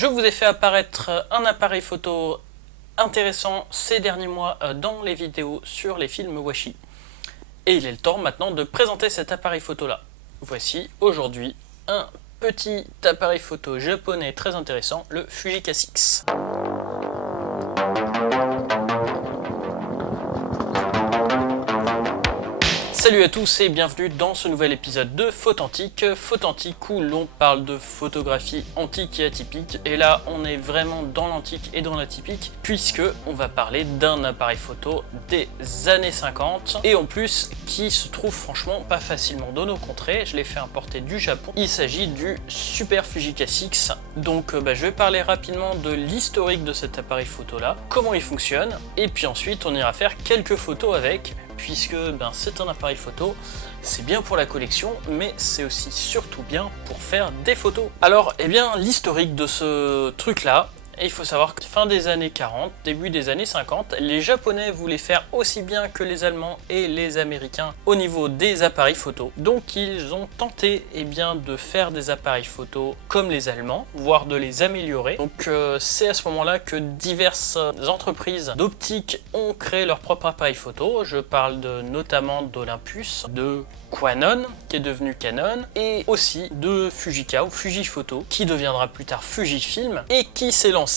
Je vous ai fait apparaître un appareil photo intéressant ces derniers mois dans les vidéos sur les films Washi. Et il est le temps maintenant de présenter cet appareil photo là. Voici aujourd'hui un petit appareil photo japonais très intéressant, le Fuji K6. Salut à tous et bienvenue dans ce nouvel épisode de Photantique où l'on parle de photographie antique et atypique. Et là on est vraiment dans l'antique et dans l'atypique puisque on va parler d'un appareil photo des années 50 et en plus qui se trouve franchement pas facilement dans nos contrées. Je l'ai fait importer du Japon. Il s'agit du Super Fuji K6. Donc je vais parler rapidement de l'historique de cet appareil photo là, comment il fonctionne, et puis ensuite on ira faire quelques photos avec, puisque c'est un appareil photo, c'est bien pour la collection, mais c'est aussi surtout bien pour faire des photos. Alors, l'historique de ce truc-là, et il faut savoir que fin des années 40, début des années 50, les Japonais voulaient faire aussi bien que les Allemands et les Américains au niveau des appareils photo. Donc ils ont tenté de faire des appareils photo comme les Allemands, voire de les améliorer. Donc c'est à ce moment-là que diverses entreprises d'optique ont créé leur propre appareil photo. Je parle notamment d'Olympus, de Quanon, qui est devenu Canon, et aussi de Fujica ou Fujiphoto, qui deviendra plus tard Fujifilm, et qui s'est lancé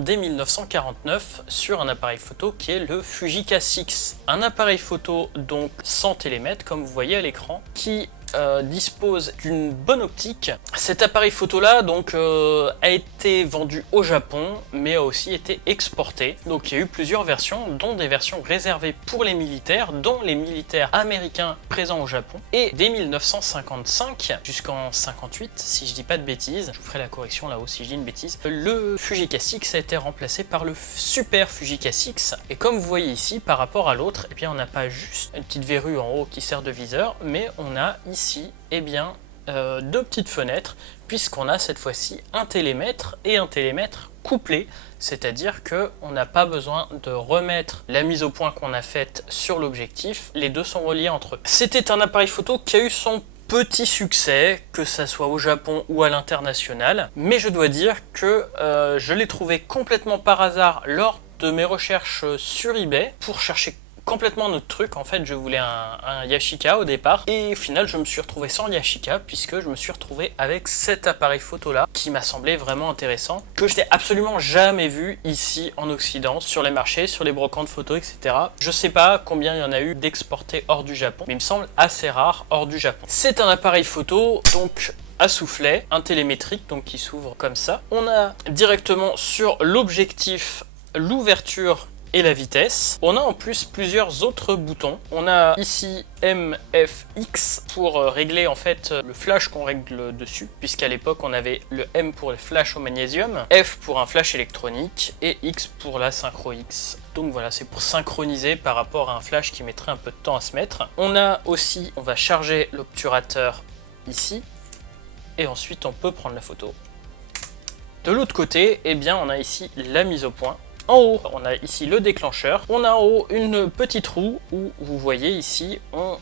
dès 1949 sur un appareil photo qui est le Fuji K6. Un appareil photo donc sans télémètre, comme vous voyez à l'écran, qui dispose d'une bonne optique. Cet appareil photo là a été vendu au Japon mais a aussi été exporté. Donc il y a eu plusieurs versions, dont des versions réservées pour les militaires, dont les militaires américains présents au Japon. Et dès 1955 jusqu'en 58, si je dis pas de bêtises, je vous ferai la correction là-haut si je dis une bêtise, le Fuji K6 a été remplacé par le Super Fuji K6. Et comme vous voyez ici, par rapport à l'autre, on n'a pas juste une petite verrue en haut qui sert de viseur, mais on a ici deux petites fenêtres, puisqu'on a cette fois-ci un télémètre et un télémètre couplé, c'est-à-dire qu'on n'a pas besoin de remettre la mise au point qu'on a faite sur l'objectif, les deux sont reliés entre eux. C'était un appareil photo qui a eu son petit succès, que ça soit au Japon ou à l'international, mais je dois dire que je l'ai trouvé complètement par hasard lors de mes recherches sur eBay pour chercher complètement notre truc. En fait, je voulais un Yashica au départ et au final je me suis retrouvé sans Yashica puisque je me suis retrouvé avec cet appareil photo là qui m'a semblé vraiment intéressant, que je n'ai absolument jamais vu ici en Occident, sur les marchés, sur les brocantes photos, etc. Je sais pas combien il y en a eu d'exportés hors du Japon, mais il me semble assez rare hors du Japon. C'est un appareil photo donc à soufflet, un télémétrique donc qui s'ouvre comme ça. On a directement sur l'objectif l'ouverture et la vitesse. On a en plus plusieurs autres boutons. On a ici MFX pour régler en fait le flash qu'on règle dessus, puisqu'à l'époque on avait le M pour le flash au magnésium, F pour un flash électronique et X pour la synchro X. Donc voilà, c'est pour synchroniser par rapport à un flash qui mettrait un peu de temps à se mettre. On a aussi, on va charger l'obturateur ici et ensuite on peut prendre la photo. De l'autre côté, on a ici la mise au point. En haut, on a ici le déclencheur. On a en haut une petite roue où vous voyez ici, on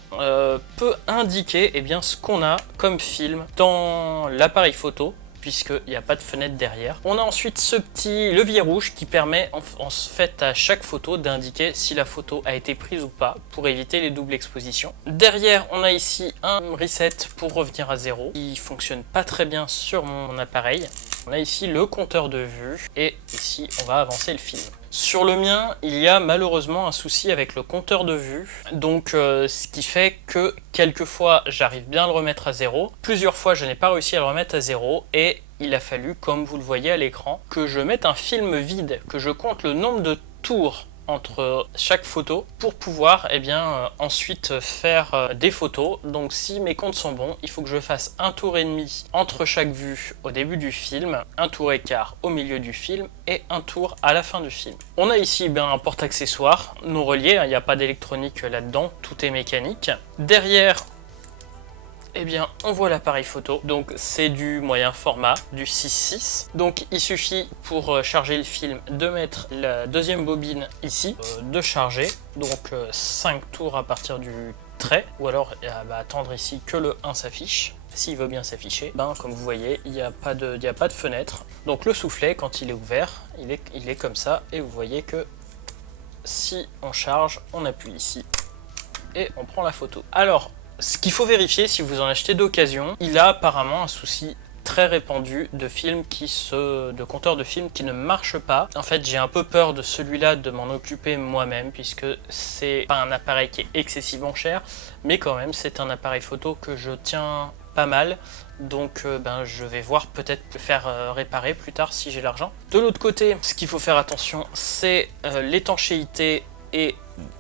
peut indiquer ce qu'on a comme film dans l'appareil photo, puisqu'il n'y a pas de fenêtre derrière. On a ensuite ce petit levier rouge qui permet en fait à chaque photo d'indiquer si la photo a été prise ou pas, pour éviter les doubles expositions. Derrière, on a ici un reset pour revenir à zéro, qui fonctionne pas très bien sur mon appareil. On a ici le compteur de vue et ici on va avancer le film. Sur le mien, il y a malheureusement un souci avec le compteur de vue, donc ce qui fait que quelquefois j'arrive bien à le remettre à zéro, plusieurs fois je n'ai pas réussi à le remettre à zéro et il a fallu, comme vous le voyez à l'écran, que je mette un film vide, que je compte le nombre de tours entre chaque photo pour pouvoir ensuite faire des photos. Donc si mes comptes sont bons, il faut que je fasse un tour et demi entre chaque vue au début du film, un tour et quart au milieu du film et un tour à la fin du film. On a ici un porte-accessoires non relié, il n'y a pas d'électronique là-dedans, tout est mécanique. Derrière, on voit l'appareil photo, donc c'est du moyen format, du 6.6. Donc il suffit pour charger le film de mettre la deuxième bobine ici, de charger, donc 5 tours à partir du trait, ou alors attendre ici que le 1 s'affiche. s'il veut bien s'afficher, ben comme vous voyez, il n'y a pas de fenêtre. Donc le soufflet, quand il est ouvert, il est comme ça, et vous voyez que si on charge, on appuie ici et on prend la photo. Alors, ce qu'il faut vérifier si vous en achetez d'occasion, il a apparemment un souci très répandu de compteur de films qui ne marche pas. En fait, j'ai un peu peur de celui-là, de m'en occuper moi-même, puisque c'est pas un appareil qui est excessivement cher, mais quand même c'est un appareil photo que je tiens pas mal, donc je vais voir peut-être le faire réparer plus tard si j'ai l'argent. De l'autre côté, ce qu'il faut faire attention, c'est l'étanchéité, et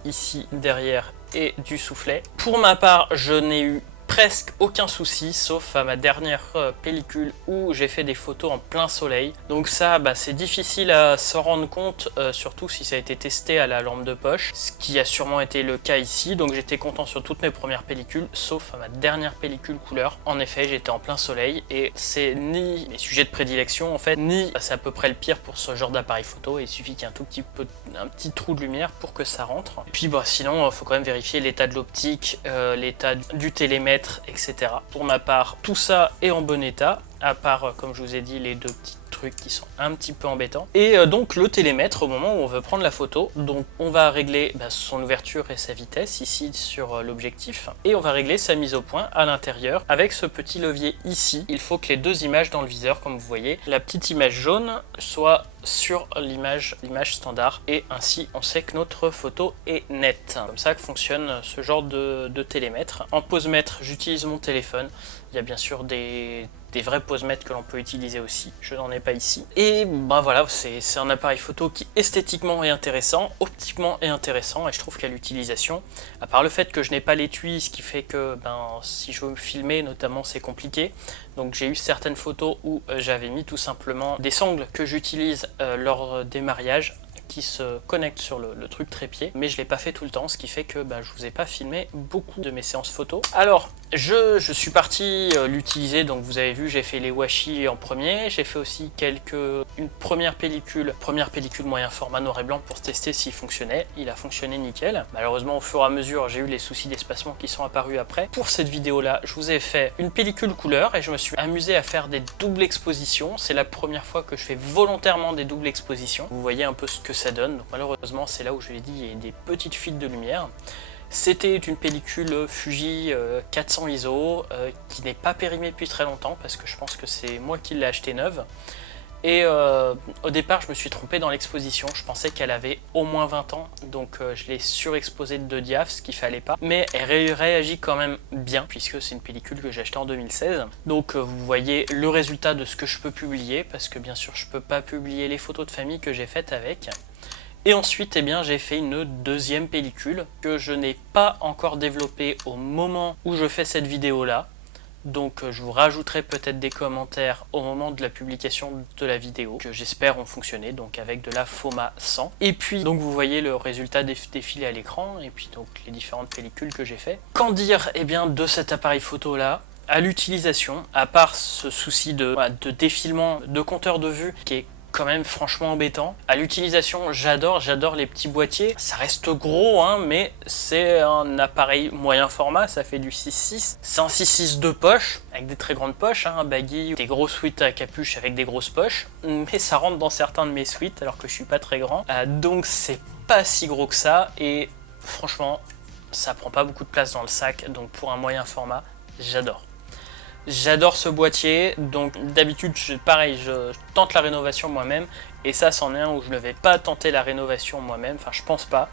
ici derrière, et du soufflet. Pour ma part, je n'ai eu presque aucun souci, sauf à ma dernière pellicule où j'ai fait des photos en plein soleil. Donc ça, c'est difficile à s'en rendre compte, surtout si ça a été testé à la lampe de poche, ce qui a sûrement été le cas ici. Donc j'étais content sur toutes mes premières pellicules, sauf à ma dernière pellicule couleur. En effet, j'étais en plein soleil, et c'est ni mes sujets de prédilection en fait, ni c'est à peu près le pire pour ce genre d'appareil photo. Il suffit qu'il y ait un petit trou de lumière pour que ça rentre. Et puis sinon, il faut quand même vérifier l'état de l'optique, l'état du télémètre, etc. Pour ma part, tout ça est en bon état, à part, comme je vous ai dit, les deux petits trucs qui sont un petit peu embêtants. Et donc le télémètre, au moment où on veut prendre la photo, donc on va régler son ouverture et sa vitesse ici sur l'objectif, et on va régler sa mise au point à l'intérieur avec ce petit levier ici. Il faut que les deux images dans le viseur, comme vous voyez, la petite image jaune soit sur l'image standard, et ainsi on sait que notre photo est nette. Comme ça que fonctionne ce genre de télémètre. En posemètre, j'utilise mon téléphone. Il y a bien sûr des vrais posemètres que l'on peut utiliser aussi, je n'en ai pas ici. Et voilà, c'est un appareil photo qui esthétiquement est intéressant, optiquement est intéressant, et je trouve qu'à l'utilisation, à part le fait que je n'ai pas l'étui, ce qui fait que si je veux me filmer notamment, c'est compliqué. Donc j'ai eu certaines photos où j'avais mis tout simplement des sangles que j'utilise lors des mariages, qui se connectent sur le truc trépied, mais je l'ai pas fait tout le temps, ce qui fait que je vous ai pas filmé beaucoup de mes séances photos. Alors je suis parti l'utiliser, donc vous avez vu, j'ai fait les washi en premier, j'ai fait aussi une première pellicule moyen format noir et blanc pour tester s'il fonctionnait. Il a fonctionné nickel. Malheureusement, au fur et à mesure, j'ai eu les soucis d'espacement qui sont apparus après. Pour cette vidéo là, je vous ai fait une pellicule couleur, et je me suis amusé à faire des doubles expositions. C'est la première fois que je fais volontairement des doubles expositions. Vous voyez un peu ce que ça donne. Donc malheureusement, c'est là où je l'ai dit, il y a des petites fuites de lumière. C'était une pellicule Fuji 400 ISO qui n'est pas périmée depuis très longtemps, parce que je pense que c'est moi qui l'ai achetée neuve. Et au départ, je me suis trompé dans l'exposition. Je pensais qu'elle avait au moins 20 ans, donc je l'ai surexposée de 2 diaph, ce qu'il fallait pas. Mais elle réagit quand même bien, puisque c'est une pellicule que j'ai achetée en 2016. Donc vous voyez le résultat de ce que je peux publier, parce que bien sûr, je peux pas publier les photos de famille que j'ai faites avec. Et ensuite, j'ai fait une deuxième pellicule que je n'ai pas encore développée au moment où je fais cette vidéo-là. Donc je vous rajouterai peut-être des commentaires au moment de la publication de la vidéo, que j'espère ont fonctionné, donc avec de la FOMA 100. Et puis donc vous voyez le résultat défilé à l'écran, et puis donc les différentes pellicules que j'ai fait. Qu'en dire de cet appareil photo là à l'utilisation, à part ce souci de défilement de compteur de vue qui est quand même franchement embêtant. À l'utilisation, j'adore les petits boîtiers. Ça reste gros, mais c'est un appareil moyen format, ça fait du 6.6. C'est un 6.6 de poche, avec des très grandes poches, un baggy, des gros sweats à capuche avec des grosses poches, mais ça rentre dans certains de mes sweats, alors que je suis pas très grand. Donc c'est pas si gros que ça, et franchement, ça prend pas beaucoup de place dans le sac, donc pour un moyen format, j'adore. J'adore ce boîtier, donc d'habitude pareil, je tente la rénovation moi-même, et ça c'en est un où je ne vais pas tenter la rénovation moi-même, enfin je pense pas,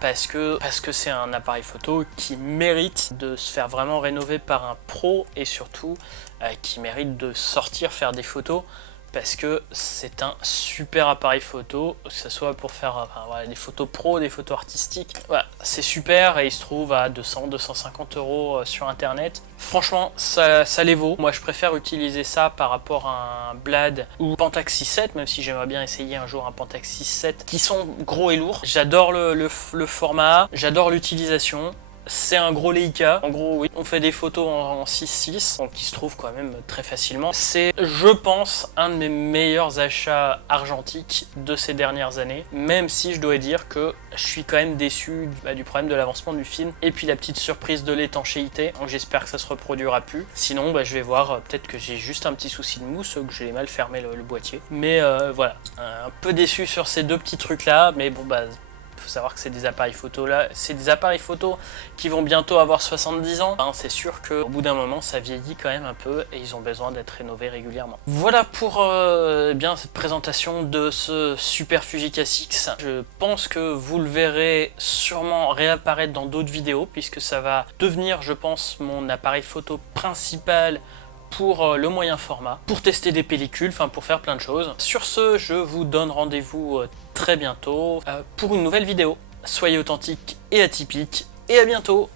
parce que c'est un appareil photo qui mérite de se faire vraiment rénover par un pro, et surtout qui mérite de sortir faire des photos, parce que c'est un super appareil photo, que ce soit pour faire des photos pro, des photos artistiques. Voilà, c'est super, et il se trouve à 200-250 € sur internet. Franchement, ça les vaut. Moi, je préfère utiliser ça par rapport à un Blade ou Pentax 6.7, même si j'aimerais bien essayer un jour un Pentax 6.7, qui sont gros et lourds. J'adore le format, j'adore l'utilisation. C'est un gros Leica. En gros, oui, on fait des photos en 6.6, donc qui se trouve quand même très facilement. C'est, je pense, un de mes meilleurs achats argentiques de ces dernières années, même si je dois dire que je suis quand même déçu du problème de l'avancement du film, et puis la petite surprise de l'étanchéité, donc j'espère que ça se reproduira plus. Sinon, je vais voir, peut-être que j'ai juste un petit souci de mousse, que j'ai mal fermé le boîtier. Mais voilà, un peu déçu sur ces deux petits trucs-là, mais bon, faut savoir que c'est des appareils photo là, c'est des appareils photo qui vont bientôt avoir 70 ans. Hein, c'est sûr qu'au bout d'un moment, ça vieillit quand même un peu et ils ont besoin d'être rénovés régulièrement. Voilà pour bien cette présentation de ce Super Fujica 6. Je pense que vous le verrez sûrement réapparaître dans d'autres vidéos puisque ça va devenir, je pense, mon appareil photo principal pour le moyen format, pour tester des pellicules, enfin pour faire plein de choses. Sur ce, je vous donne rendez-vous très bientôt pour une nouvelle vidéo. Soyez authentiques et atypiques, et à bientôt!